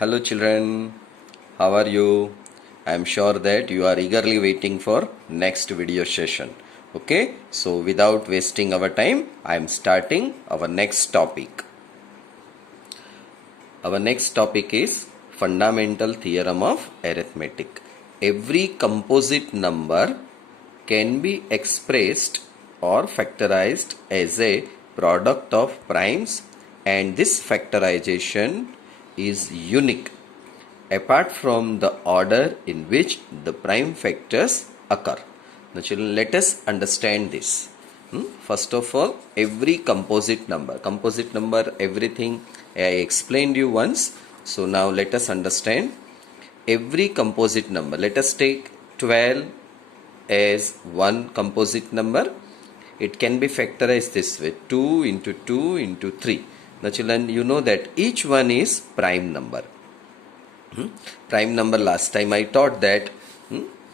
Hello children, how are you? I am sure that you are eagerly waiting for next video session. Okay, so without wasting our time, I am starting our next topic. Our next topic is fundamental theorem of arithmetic. Every composite number can be expressed or factorized as a product of primes, and this factorization is unique apart from the order in which the prime factors occur. Now children, let us understand this. First of all, every composite number, everything I explained you once. So now let us understand every composite number. Let us take 12 as one composite number. It can be factorized this way: 2 into 2 into 3. Now children, you know that each one is prime number. Prime number, last time I taught that.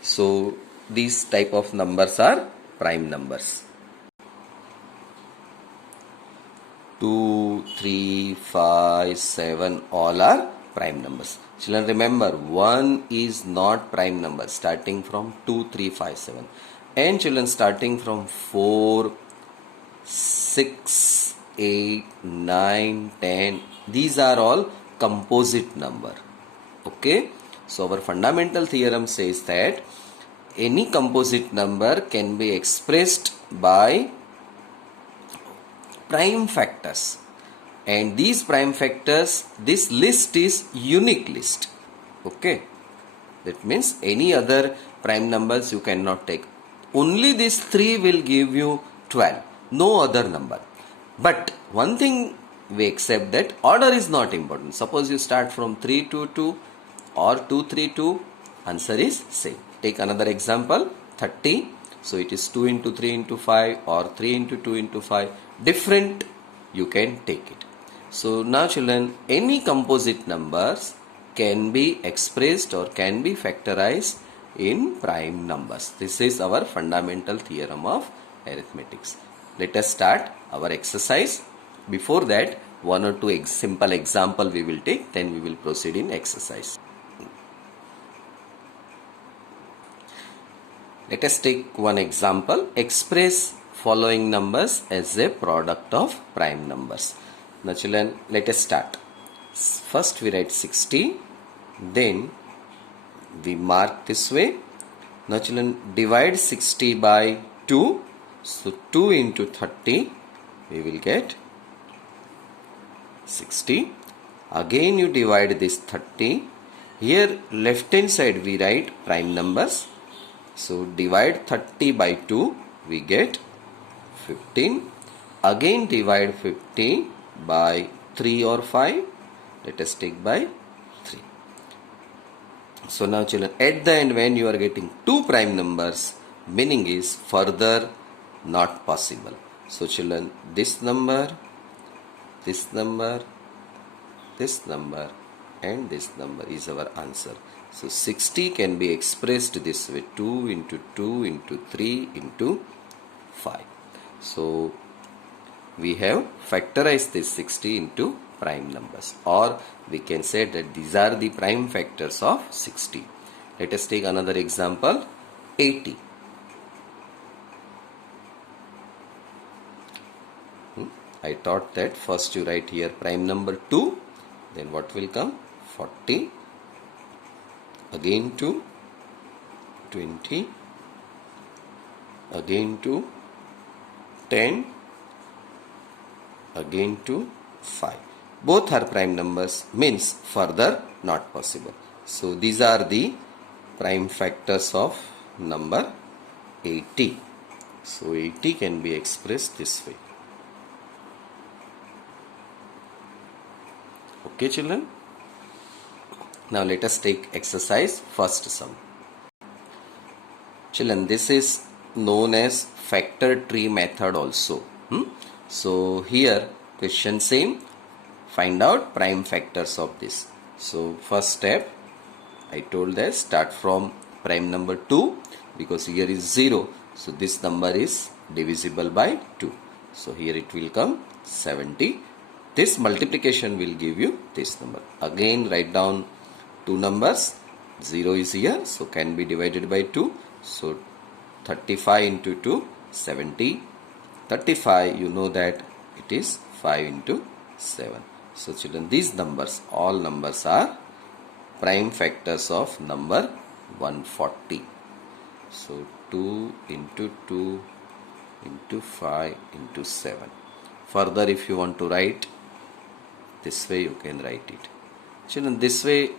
So these type of numbers are prime numbers. 2, 3, 5, 7 all are prime numbers. Children, remember, 1 is not prime number starting from 2, 3, 5, 7. And children, starting from 4, 6, 8, 9, 10, these are all composite number. Okay, so our fundamental theorem says that any composite number can be expressed by prime factors, and these prime factors, this list is unique list. Okay, that means any other prime numbers you cannot take. Only these three will give you 12, no other number. But one thing we accept, that order is not important. Suppose you start from 3 to 2 or 2, 3, 2, answer is same. Take another example, 30. So it is 2 into 3 into 5 or 3 into 2 into 5. Different you can take it. So now children, any composite numbers can be expressed or can be factorized in prime numbers. This is our fundamental theorem of arithmetics. Let us start our exercise. Before that, one or two simple example we will take, then we will proceed in exercise. Let us take one example. Express following numbers as a product of prime numbers. Now children, let us start. First we write 60, then we mark this way. Now children, divide 60 by 2. So 2 into 30, we will get 60. Again you divide this 30. Here left hand side we write prime numbers. So divide 30 by 2, we get 15. Again divide 50 by 3 or 5. Let us take by 3. So now children, at the end when you are getting two prime numbers, meaning is further not possible. So children, this number, this number, this number and this number is our answer. So 60 can be expressed this way: 2 into 2 into 3 into 5. So we have factorized this 60 into prime numbers, or we can say that these are the prime factors of 60. Let us take another example, 80. I taught that first you write here prime number 2, then what will come? 40. Again 2, 20, again 2, 10, again 2, 5. Both are prime numbers, means further not possible. So these are the prime factors of number 80. So 80 can be expressed this way. Okay children? Now let us take exercise first sum. Children, this is known as factor tree method also. So here question same, find out prime factors of this. So first step, I told that start from prime number 2, because here is 0. So this number is divisible by 2. So here it will come 70. This multiplication will give you this number. Again write down two numbers. 0 is here, so can be divided by 2. So 35 into 2, 70. 35, you know that it is 5 into 7. So children, these numbers, all numbers are prime factors of number 140. So 2 into 2 into 5 into 7. Further, if you want to write this way, you can write it. Children, this way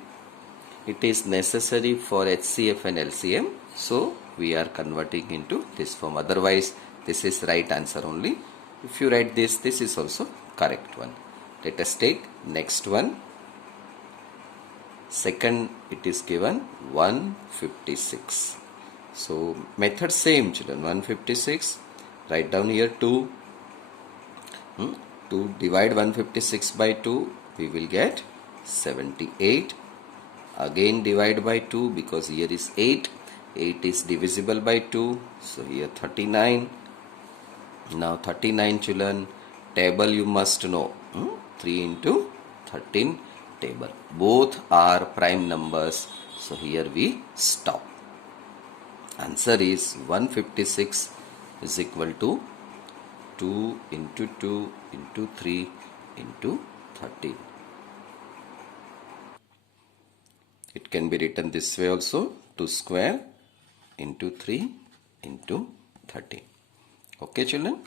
it is necessary for HCF and LCM. So we are converting into this form. Otherwise, this is right answer only. If you write this, this is also correct one. Let us take next one. Second, it is given 156. So method same, children. 156. Write down here 2. To divide 156 by 2, we will get 78. Again divide by 2 because here is 8. 8 is divisible by 2. So here 39. Now 39, children. Table you must know. 3 into 13 table. Both are prime numbers. So here we stop. Answer is 156 is equal to 2 into 2 into 3 into 13. It can be written this way also. 2 square into 3 into 13. Okay, children.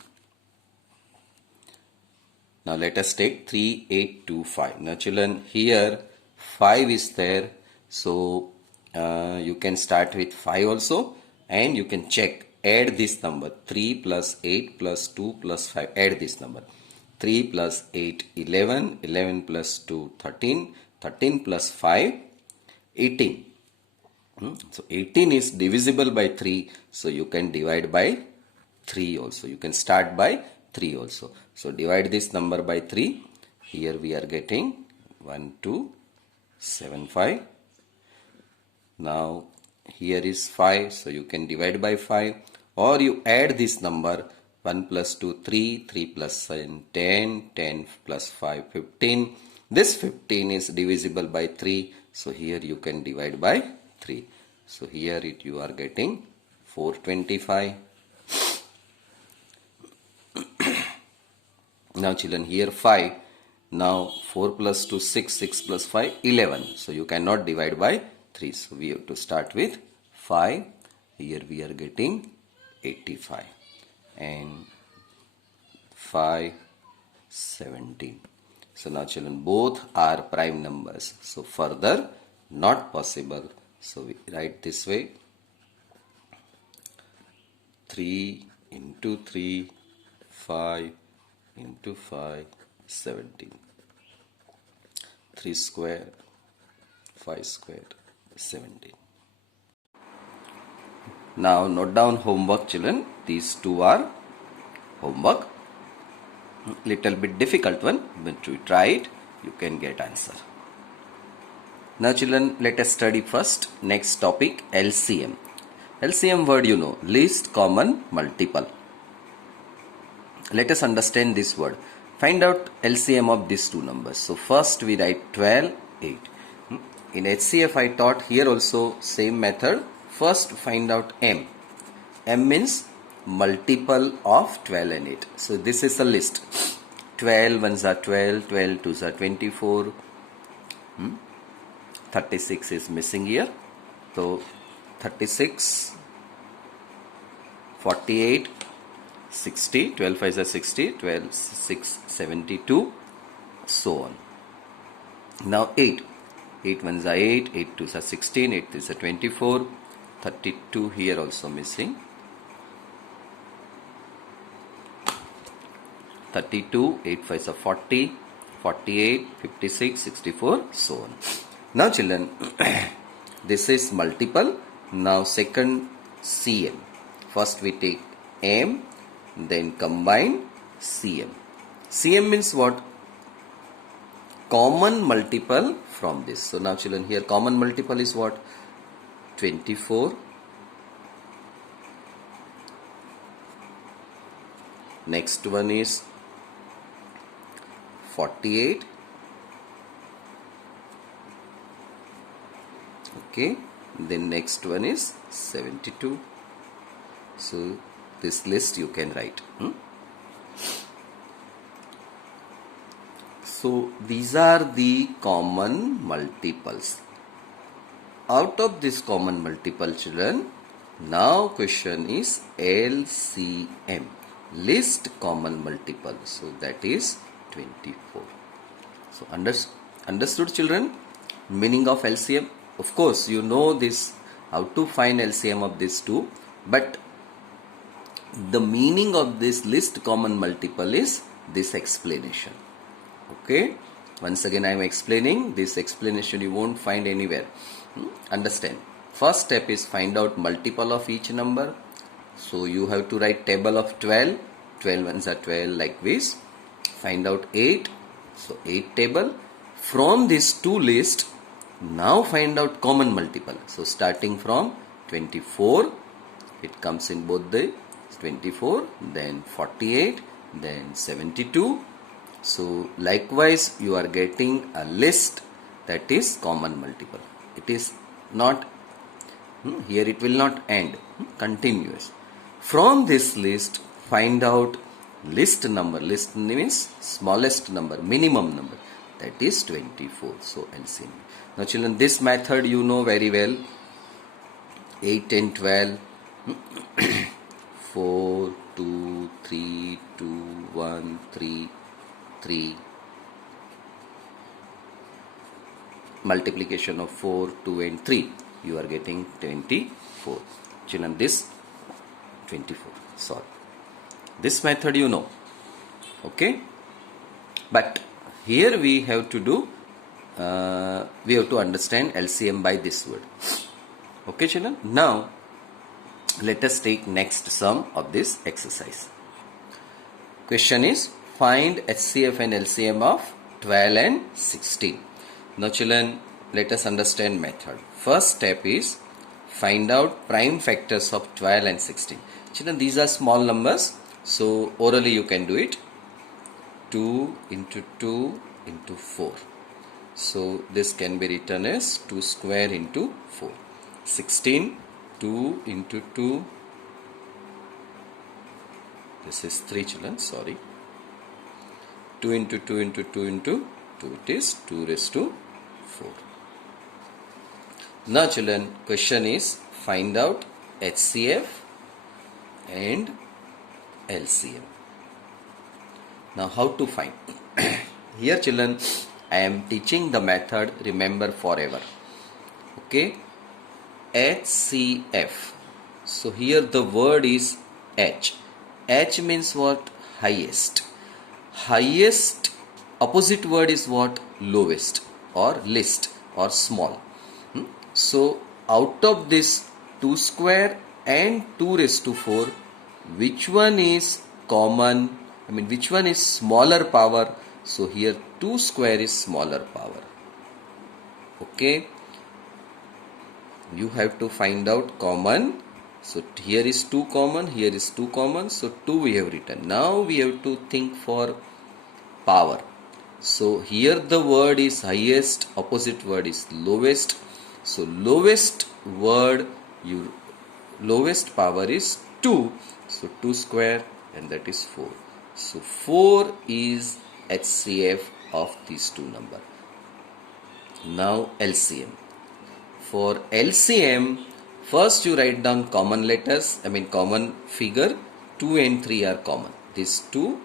Now let us take 3825. Now children, here 5 is there. So you can start with 5 also, and you can check. Add this number. 3 plus 8 plus 2 plus 5. Add this number. 3 plus 8, 11. 11 plus 2, 13. 13 plus 5, 18. So 18 is divisible by 3. So you can divide by 3 also. You can start by 3 also. So divide this number by 3. Here we are getting 1275. Now here is 5. So you can divide by 5. Or you add this number. 1 plus 2, 3. 3 plus 7, 10. 10 plus 5, 15. This 15 is divisible by 3. So here you can divide by 3. So here you are getting 425. Now children, here 5. Now 4 plus 2, 6. 6 plus 5, 11. So you cannot divide by 3. So we have to start with 5. Here we are getting 85. And 5, 17. So now children, both are prime numbers. So further, not possible. So we write this way. 3 into 3, 5 into 5, 17. 3 square, 5 square, 17. Now note down homework, children. These two are homework. Little bit difficult one, but you try it, you can get answer. Now children, let us study first next topic, LCM. LCM word you know, least common multiple. Let us understand this word. Find out LCM of these two numbers. So first we write 12, 8. In HCF I taught here also same method. First find out M. M means multiple of 12 and 8. So this is a list. 12 ones are 12, 12 twos are 24. 36 is missing here. So 36, 48, 60, 12 5s are 60, 12 6, 72, so on. Now 8. 8 ones are 8, 8 twos are 16, 8 3s are 24, 32 here also missing. 32, 8 5s are 40, 48, 56, 64, so on. Now children, this is multiple. Now second CM. First we take M, then combine CM. CM means what? Common multiple from this. So now children, here common multiple is what? 24. Next one is 48. Okay, then next one is 72. So this list you can write. So these are the common multiples. Out of this common multiple, children, now question is LCM, list common multiple. So that is 24. So understood, children, meaning of LCM? Of course you know this, how to find LCM of these two, but the meaning of this list common multiple is this explanation. Okay, once again I am explaining. This explanation you won't find anywhere. Understand, first step is find out multiple of each number. So you have to write table of 12. 12 ones are 12, like this. Find out 8. So 8 table. From this two list, now find out common multiple. So starting from 24, it comes in both the 24, then 48, then 72. So likewise you are getting a list that is common multiple. It is not, here it will not end, continuous. From this list find out list number. List means smallest number, minimum number, that is 24. So LCM. Now children, this method you know very well. 8 and 12. 4, 2, 3, 2, 1, 3, 3. Multiplication of 4, 2 and 3. You are getting 24. Children, this 24. Sorry. This method you know. Okay. But here we have to do, we have to understand LCM by this word. Okay children. Now let us take next sum of this exercise. Question is, find HCF and LCM of 12 and 16. Now children, let us understand method. First step is find out prime factors of 12 and 16. Children, these are small numbers, so orally you can do it. 2 into 2 into 4. So this can be written as 2 square into 4. 16, 2 into 2. This is 3 children, sorry. 2 into 2 into 2 into 2. It is 2 raised to 4. Now children, question is find out HCF and LCM. Now how to find? Here children, I am teaching the method, remember forever. Okay, HCF. So here the word is H. H means what? Highest. Highest, opposite word is what? Lowest or least or small. So out of this 2 square and 2 raised to 4, which one is common? I mean, which one is smaller power? So here 2 square is smaller power. Okay, you have to find out common. So here is 2 common, here is 2 common, so 2 we have written. Now we have to think for power. So here the word is highest, opposite word is lowest. So lowest word, lowest power is 2. So 2 square, and that is 4. So 4 is HCF of these two numbers. Now LCM. For LCM, first you write down common letters, I mean common figure. 2 and 3 are common. These 2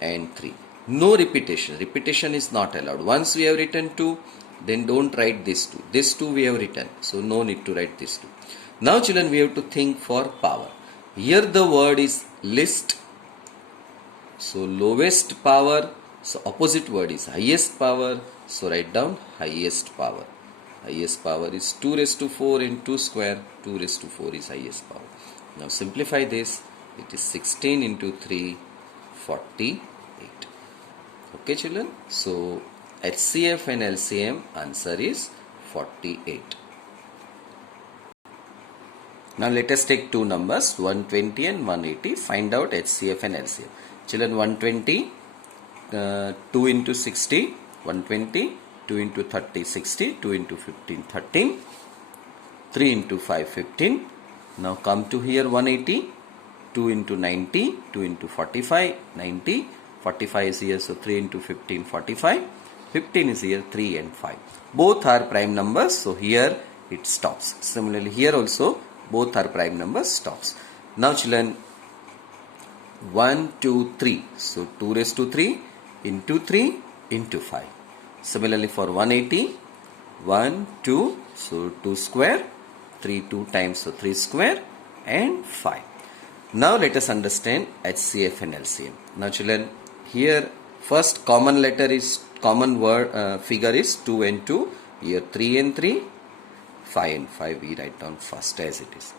and 3. No repetition. Repetition is not allowed. Once we have written 2, then don't write this 2. This 2 we have written. So no need to write this 2. Now children, we have to think for power. Here the word is list. So lowest power. So opposite word is highest power. So write down highest power. Highest power is 2 raised to 4 in 2 square. 2 raised to 4 is highest power. Now simplify this. It is 16 into 3, 48. Okay children. So HCF and LCM answer is 48. Now let us take two numbers 120 and 180. Find out HCF and LCM. Children, 120 2 into 60, 120, 2 into 30, 60, 2 into 15, 13, 3 into 5, 15. Now come to here 180, 2 into 90, 2 into 45, 90, 45 is here, so 3 into 15, 45, 15 is here, 3 and 5. Both are prime numbers, so here it stops. Similarly here also both are prime numbers, stops. Now children, 1, 2, 3. So 2 raised to 3 into 3 into 5. Similarly for 180, 1, 2, so 2 square, 3 2 times, so 3 square and 5. Now let us understand HCF and LCM. Now children, here first common figure is 2 and 2. Here 3 and 3, 5 and 5 we write down first as it is.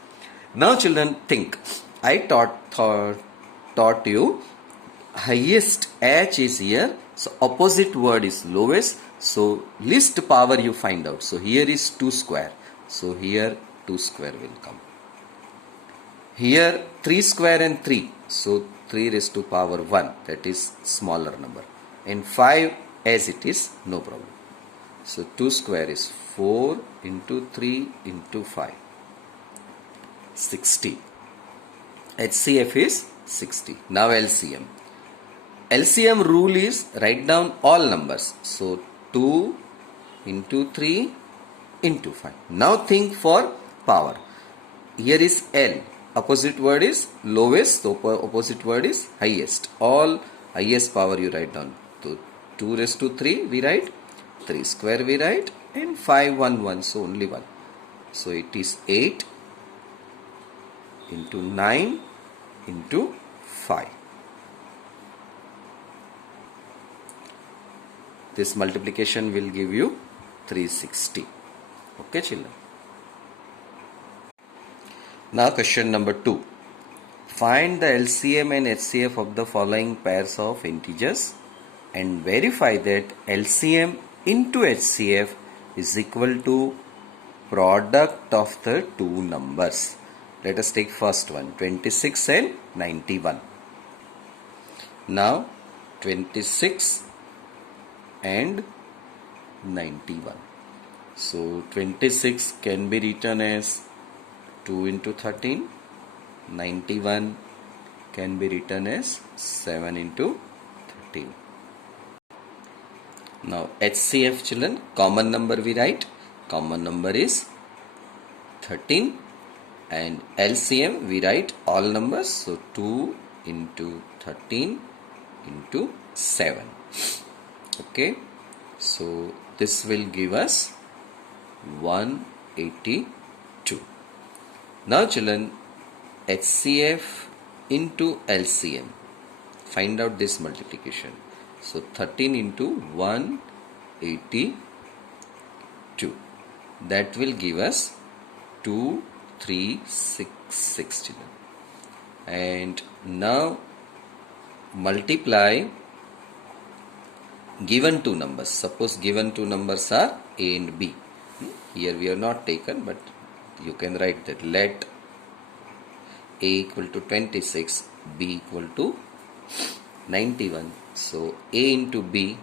Now children, think, I taught you highest H is here, so opposite word is lowest, so least power you find out. So here is 2 square, so here 2 square will come. Here 3 square and 3, so 3 raised to power 1, that is smaller number, and 5 as it is, no problem. So 2 square is 4 into 3 into 5, 60. HCF is 60. Now LCM. LCM rule is write down all numbers. So 2 into 3 into 5. Now think for power. Here is L. Opposite word is lowest. So opposite word is highest. All highest power you write down. So 2 raised to 3 we write. 3 square we write. And 5 1 1. So only 1. So it is 8 into 9 into 5. This multiplication will give you 360. Okay children. Now question number 2. Find the LCM and HCF of the following pairs of integers and verify that LCM into HCF is equal to product of the two numbers. Let us take first one, 26 and 91. Now 26 and 91. So 26 can be written as 2 into 13. 91 can be written as 7 into 13. Now HCF children, common number we write. Common number is 13. And LCM we write all numbers. So 2 into 13 into 7. Okay. So this will give us 182. Now children, HCF into LCM. Find out this multiplication. So 13 into 182. That will give us 2366 children. And now multiply given two numbers. Suppose given two numbers are A and B. Here we have not taken, but you can write that let A equal to 26, B equal to 91. So A into B,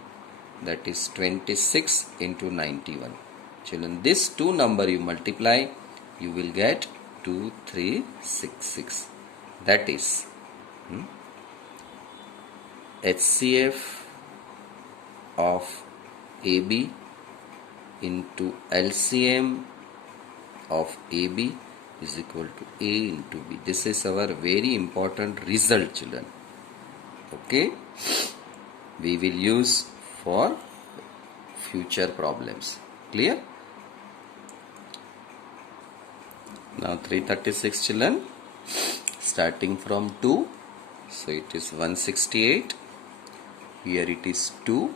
that is 26 into 91. Children, this two number you multiply, you will get 2366. That is HCF of AB into LCM of AB is equal to A into B. This is our very important result children. Okay. We will use for future problems. Clear? Now 336 children. Starting from 2. So it is 168. Here it is 2.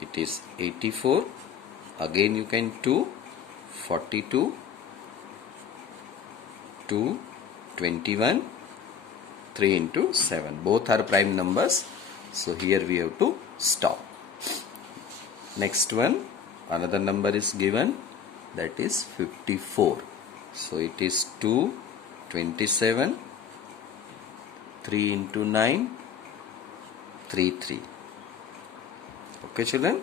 It is 84. Again you can 2. 42. 2. 21. 3 into 7. Both are prime numbers. So here we have to stop. Next one, another number is given, that is 54. So it is 2, 27, 3 into 9, 3, 3. Okay, children.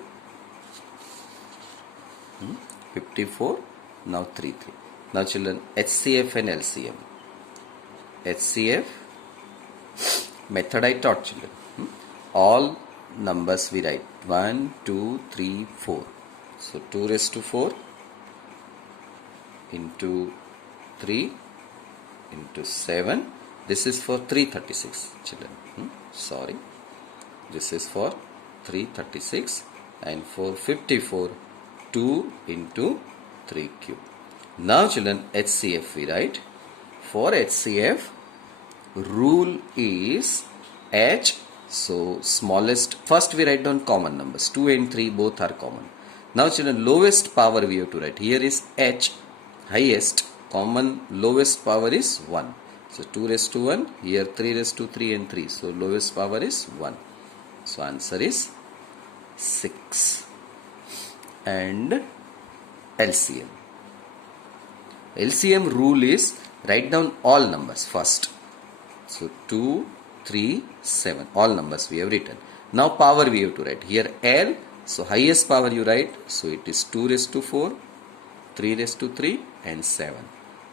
54. Now 3 3. Now children, HCF and LCM. HCF method I taught children. All numbers we write 1, 2, 3, 4. So 2 raised to 4 into 3 into 7. This is for 336 children. Sorry. This is for 336, and for 54 2 into 3 cube. Now children, HCF we write. For HCF, rule is H. So smallest, first we write down common numbers. 2 and 3 both are common. Now children, lowest power we have to write. Here is H, highest, common lowest power is 1. So 2 raised to 1, here 3 raised to 3 and 3. So lowest power is 1. So answer is 6. And LCM. LCM rule is write down all numbers first. So 2, 3, 7. All numbers we have written. Now power we have to write. Here L. So highest power you write. So it is 2 raised to 4, 3 raised to 3 and 7.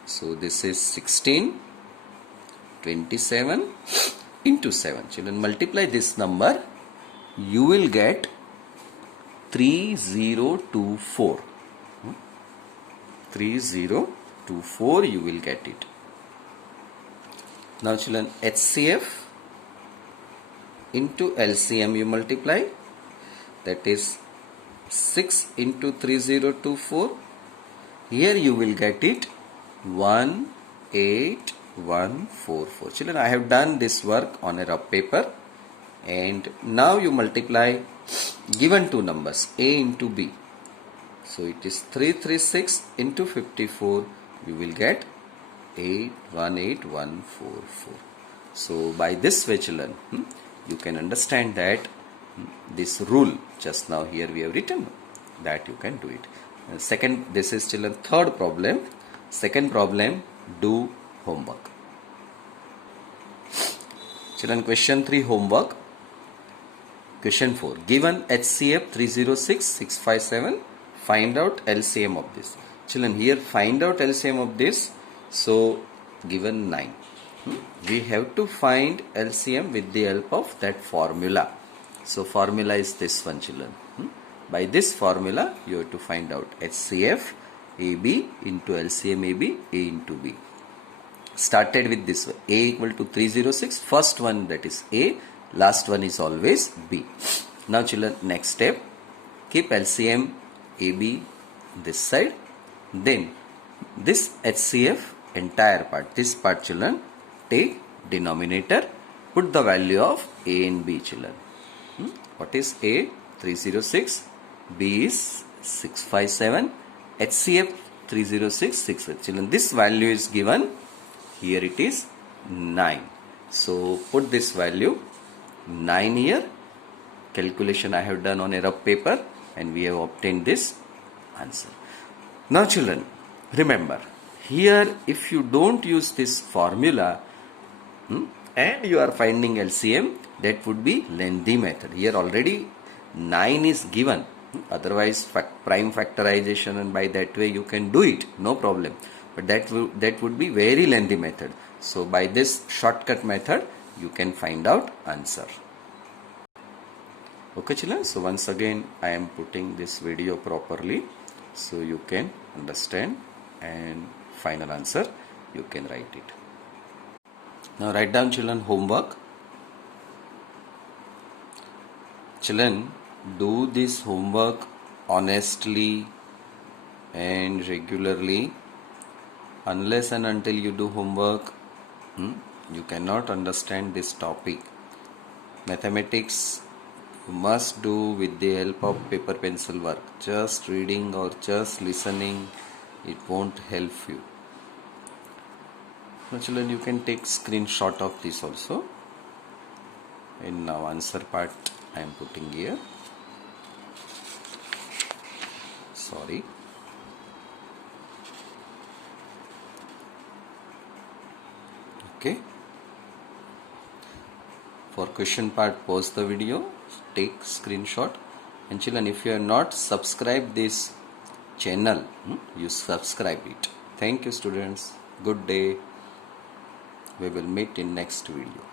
So this is 16, 27 into 7. Children, multiply this number. You will get 3024. 3024 you will get it. Now children, HCF into LCM you multiply. That is 6 into 3024. Here you will get it 18144. Children, I have done this work on a rough paper. And now you multiply given two numbers A into B. So it is 336 into 54. You will get 818144. So by this way children, you can understand that this rule just now here we have written, that you can do it. Second, this is children third problem. Second problem, do homework. Children, question 3 homework. Question 4. Given HCF 306, 657, find out LCM of this. Children, here find out LCM of this. So, given 9. We have to find LCM with the help of that formula. So, formula is this one children. By this formula, you have to find out HCF AB into LCM AB, A into B. Started with this one. A equal to 306. First one, that is A. Last one is always B. Now children, next step, keep LCM AB this side. Then this HCF entire part, this part children, take denominator, put the value of A and B children. What is A? 306. B is 657. HCF 306, 6. Children, this value is given. Here it is 9. So put this value 9 here. Calculation I have done on a rough paper and we have obtained this answer. Now children, remember here if you don't use this formula and you are finding LCM, that would be lengthy method. Here already 9 is given. Otherwise prime factorization, and by that way you can do it, no problem. But that would be very lengthy method. So by this shortcut method you can find out answer. Okay children, so once again I am putting this video properly so you can understand, and final answer you can write it. Now write down children homework. Children, do this homework honestly and regularly. Unless and until you do homework, you cannot understand this topic. Mathematics you must do with the help of paper pencil work. Just reading or just listening, it won't help you. Now children, you can take screenshot of this also. And now answer part I am putting here. Sorry. Okay. For question part, pause the video, take screenshot And children, if you have not subscribed this channel, you subscribe it. Thank you students. Good day. We will meet in next video.